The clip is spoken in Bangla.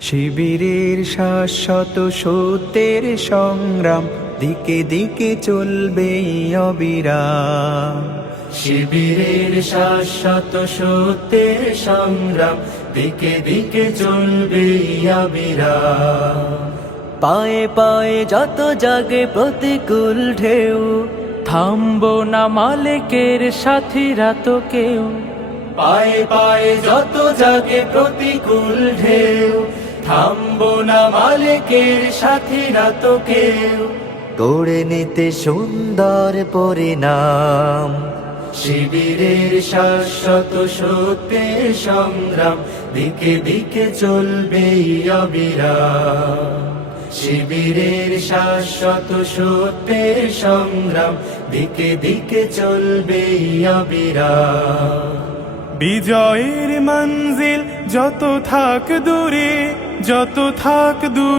শিবিরের শাশ্বত সত্যের সংগ্রাম দিকে দিকে চলবে অবিরাম। শিবিরের শাশ্বত সত্যের সংগ্রাম দিকে দিকে চলবে অবিরাম। পায়ে পায়ে যত জাগে প্রতিকূল ঢেউ, থামবো না মালিকের সাথীরা তো কেউ। পায়ে পায়ে যত জাগে প্রতিকূল ঢেউ, থামবো না মালিকের সাথীরা তো কেউ। গড়ে নিতে সুন্দর পরিণাম। শিবিরের শাশ্বত সত্যের সংগ্রাম দিকে দিকে চলবে অবিরাম। শিবিরের শাশ্বত সত্যের সংগ্রাম দিকে দিকে চলবে অবিরাম। বিজয়ের মঞ্জিল যত থাক দূরে, যত থাক দূরে।